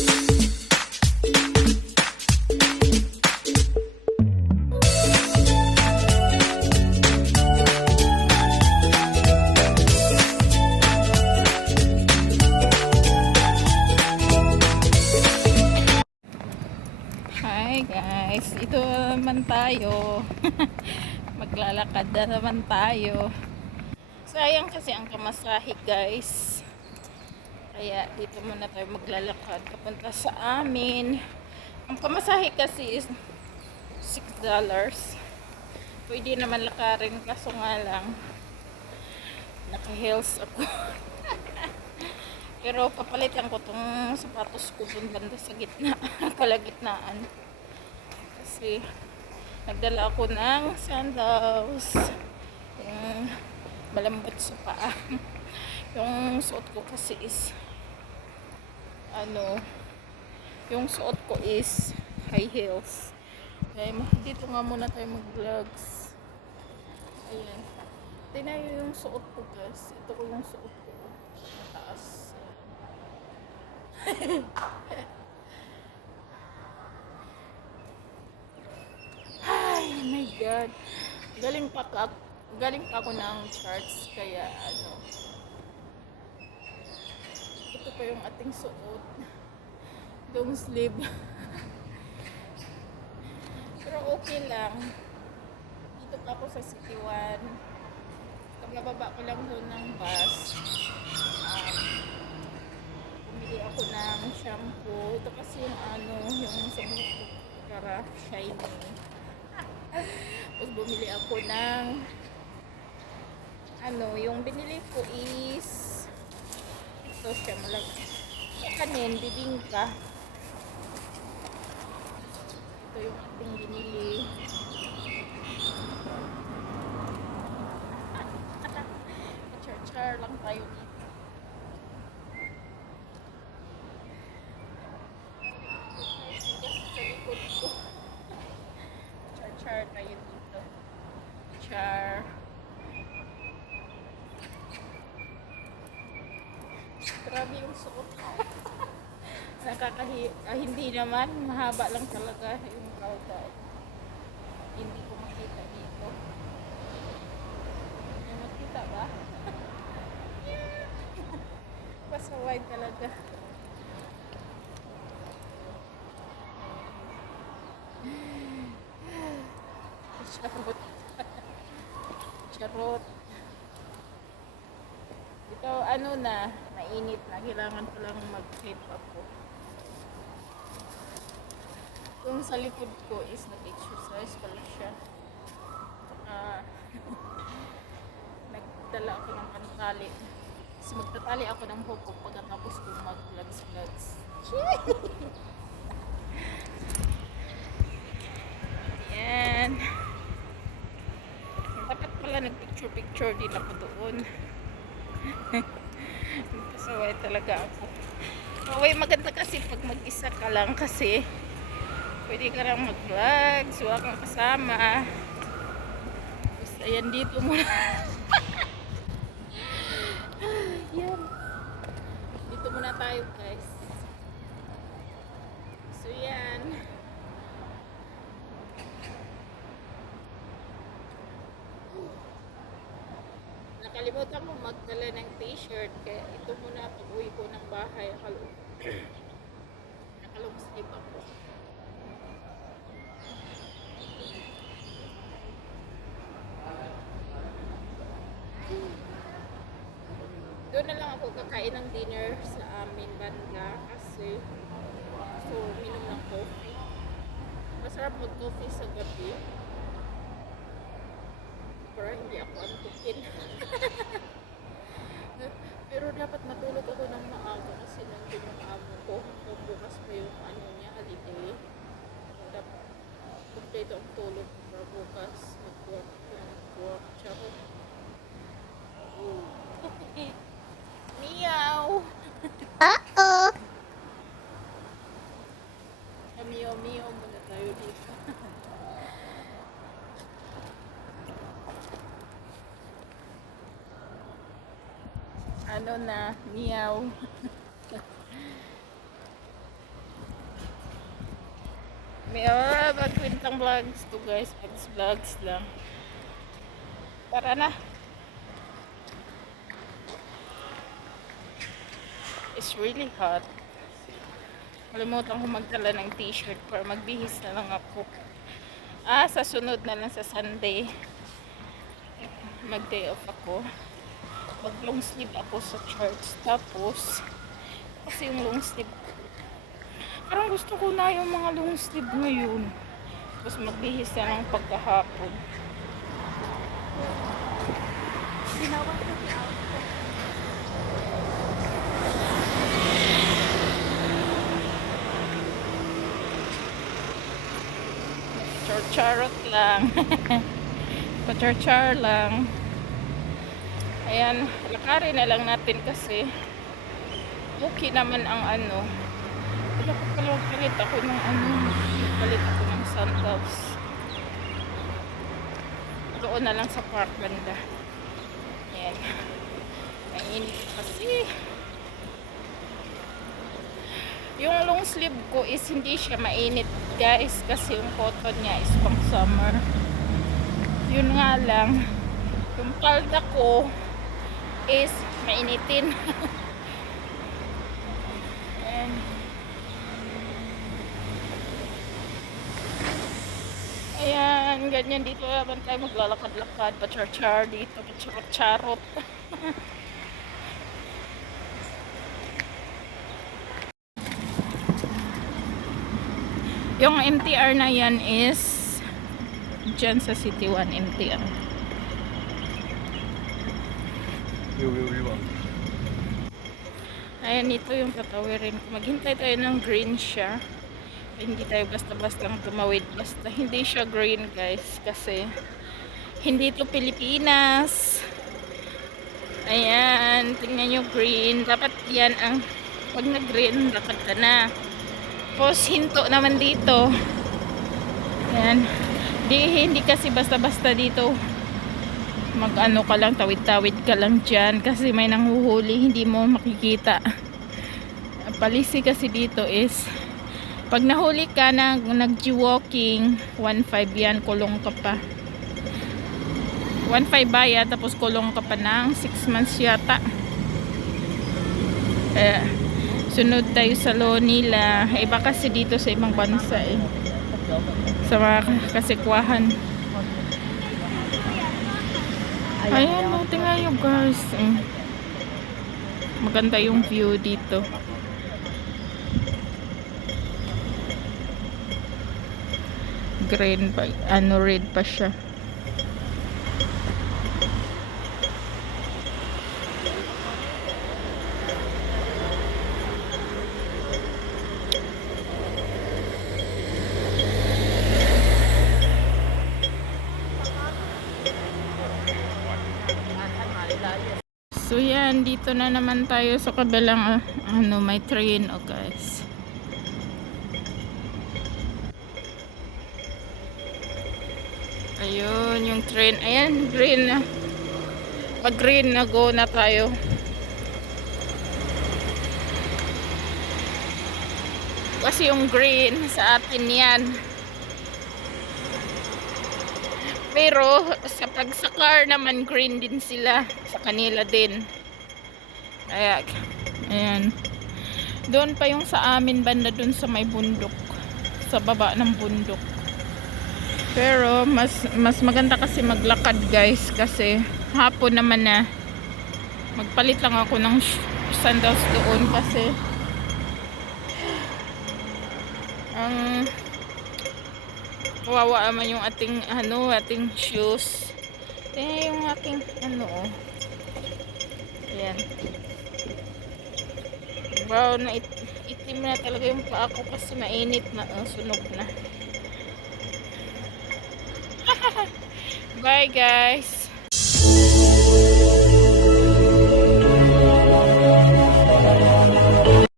Hi guys, ito naman tayo. Maglalakad na naman tayo. Sayang kasi ang kamasahe guys. Kaya dito muna tayo maglalakad papunta sa amin. Ang kamasahe kasi is $6. Pwede naman lakarin kaso nga lang naka-heels ako. Pero papalitan ko tong sapatos ko dun banda sa gitna, kalagitnaan. Kasi nagdala ako ng sandals. Yung malambot sa paa. Yung suot ko kasi is yung suot ko is high heels. Kaya dito nga muna tayo mag-vlogs. Ayan. Tingnan nyo yung suot ko guys. Ito ko yung suot ko. Mataas. Ay, oh my god. Galing pa ako ng charts kaya ito pa yung ating suot. Long sleeve. Pero okay lang. Dito pa ako sa City 1. Nababa ko lang doon ng bus. Bumili ako ng shampoo. Ito kasi yung yung sa buhok ko para shiny. Tapos bumili ako ng yung binili ko is ito siya malaki. Kanin, bibingka. Ito yung ating binili. Char-char lang tayo dito. Sa likod ko. Char-char tayo dito. Char. Grabe yung suot ko. Hindi naman. Mahaba lang talaga yung kauta. Hindi ko makita dito. May makita ba? Basta wide talaga. Charot. Charot. Ito mainit na. Kailangan ko lang mag-heat up ko. Yung sa likod ko is nag-exercise pala siya. Nagdala ako ng pantali. Kasi magtatali ako ng hukok pagkatapos ko mag-vlogs. Ayan. Dapat pala nag-picture din ako doon. Pasaway talaga ako. Okay, maganda kasi pag mag-isa ka lang kasi pwede ka lang mag-vlogs, wala kang kasama. Tapos ayan dito muna. Yan. Dito muna tayo guys. So yan. Nakalimutan ko magdala ng t-shirt kaya ito muna pag-uwi ko ng bahay. Nakalong sleep ako. Doon na lang ako kakain ng dinner sa amin banda kasi so minom ng coffee. Masarap mag-coffee sa gabi para hindi ako antukin. Pero dapat matulog ako ng maaga kasi nandun yung amo ko. Bukas pa yung niya, holiday. Dapat kompleto ang tulog para bukas mag-work. Charot. Meow! Uh-oh! Meow muna tayo dito. Meow. May magkwentang vlogs to guys. Vlogs lang. Tara na. It's really hot. Kalimutan ko magdala ng t-shirt para magbihis na lang ako. Sa sunod na lang sa Sunday. Mag-day off ako. Mag long sleeve ako sa church. Tapos, kasi yung long sleeve, parang gusto ko na yung mga long sleeve ngayon. Tapos magbihis na lang pagkahapon. Ginawa ko si outfit. Charot lang. Pachar-char lang. Ayan, lakarin na lang natin kasi okay naman ang ano. Palit ako ng palit ako ng sandals. Doon na lang sa park banda. Ayan. Mainit kasi. Yung long sleeve ko is hindi siya mainit guys kasi yung cotton niya is pang summer. Yun nga lang, yung palda ko is mainitin. And, ayan, ganyan dito naman tayo maglalakad-lakad, pachar-char dito, pacharot-charot. Yung MTR na yan is dyan sa City 1 MTR. Ayan, ito yung tatawirin. Maghintay tayo ng green siya. Hindi tayo basta-basta lang tumawid. Basta hindi siya green guys. Kasi hindi ito Pilipinas. Ayan, tingnan nyo green. Dapat yan ang pag nag-green, dapat ka na. Tapos hinto naman dito. Ayan. Hindi kasi basta-basta dito mag-ano ka lang, tawid-tawid ka lang dyan kasi may nanghuhuli, hindi mo makikita. Palisi kasi dito is pag nahuli ka na nag-walking 1.5 yan, kulong ka pa. 1.5 bayad tapos kulong ka pa ng 6 months yata. Sunod tayo sa law nila. Iba kasi dito sa ibang bansa sa mga kasikwahan. Ayan, tingnan nyo guys. Maganda yung view dito. Green pa, red pa siya. So yan, dito na naman tayo sa kabilang may train guys. Ayun, yung train. Ayan, green na. Pag green na, go na tayo. Kasi yung green sa atin yan. Pero sa pagsakar naman green din sila, sa kanila din. Ayan. Doon pa yung sa amin banda doon sa may bundok, sa baba ng bundok. Pero mas maganda kasi maglakad guys kasi hapon naman na. Magpalit lang ako ng sandals doon kasi ang kawawa naman yung ating shoes. Tingnan yung aking ayan. Brown na itim na talaga yung paa ko kasi mainit na, sunog na. Bye guys.